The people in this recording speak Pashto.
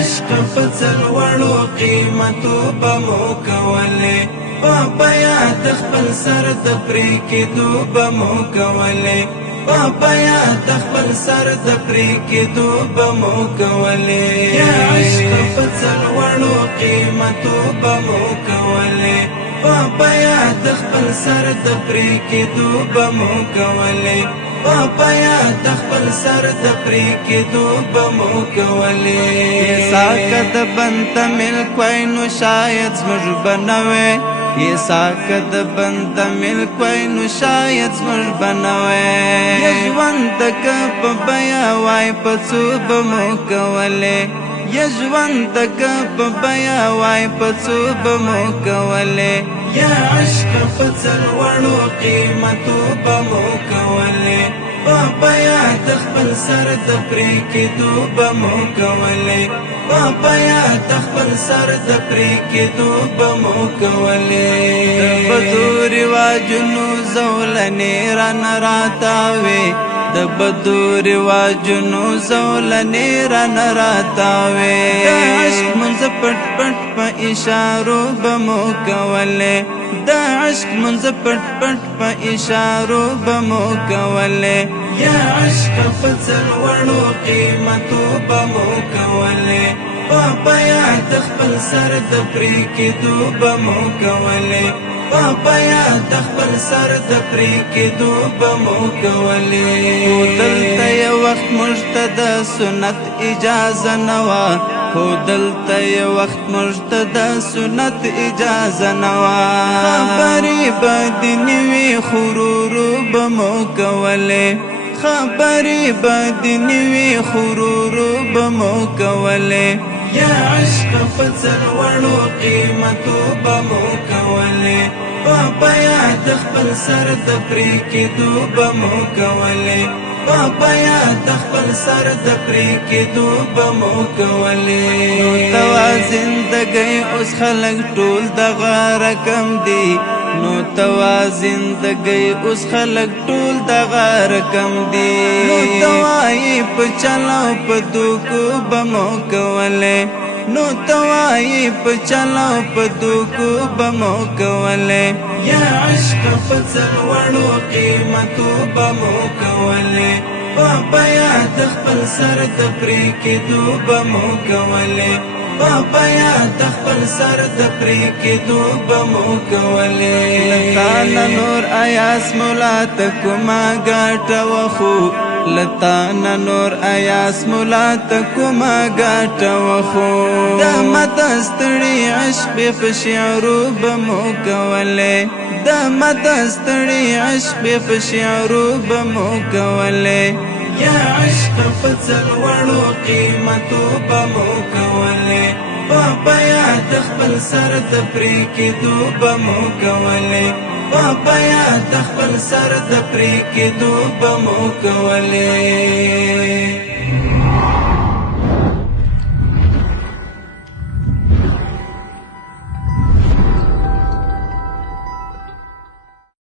عشق فصل وړو قیمتو بمو کولې بابا یا تخبل سر د پرې کېدو بمو کولې بابا یا تخبل سر د پرې کېدو بمو کولې یا عشق فصل وړو قیمتو بمو کولې بابا یا تخبل سر د پرې کېدو بمو کولې بابا یا تخبل سر د پرې کېدو بمو کولې ساکت بنت ملک وای نو شاید زموږ بنوي یہ ساکت بنت ملک وای نو شاید زموږ بنوي ژوند کپ بیا وای پڅو بمو کولې ژوند کپ بیا وای پڅو بمو کولې یا عشق فصل وړو قیمتو بمو کولې بابا یا تخبل سر د پرې کېدو بمو کولې بابا یا تخبل سر د پرې کېدو بمو کولې بدو رواجونو زولنې رانه راتاوي د بدو رواجونو زولنې رانه راتاوي د عشق منځ پټ پټ په اشارو بمو کولې د عشق منځ پټ پټ په اشارو بمو کولې یا عشق فصل وړو قیمتو بمو کولې بابا یا تخبل سر د پرې کېدو بمو کولې بابا یا تخبل سر د پرې کېدو بمو کولې دلته یو وخت موږ ته د سنت اجازه نه وه خو دلته یو وخت موږ ته د سنت اجازه نه وه خبرې به دې نوي خرورو بمو کولې خبرې به دې نوي خرورو بمو کولې یا عشق فصل وړو قیمتو بمو کولې بابا یا تخبل سر د پرې کېدو بمو کولې بابا یا تخبل سر د پرې کېدو بمو کولې توا زندګۍ اوس خلک ټول دغه رقم دي نو توا زندګۍ اوس خلک ټول دغه رقم دي نو توای په چلو په دوکو بمو کولې نو توای په چلو په دوکو بمو کولې یا عشق فصل وړو قیمتو بمو کولې بابا یا تخبل سر د پرې کېدو بمو کولې بابا یا تخبل سر د پرې کېدو بمو کولې لتانا نور آیاس مولا تکما ګټه وخو لتانا نور آیاس مولا تکما ګټه وخو د مدستړي عشق په شعرو بمو کولې د مدستړي عشق په شعرو بمو کولې یا عشق فصل وړو قیمتو بمو کولې بابا یا تخبل سر د پرې کېدو بمو کولې بابا یا تخبل سر د پرې کېدو بمو کولې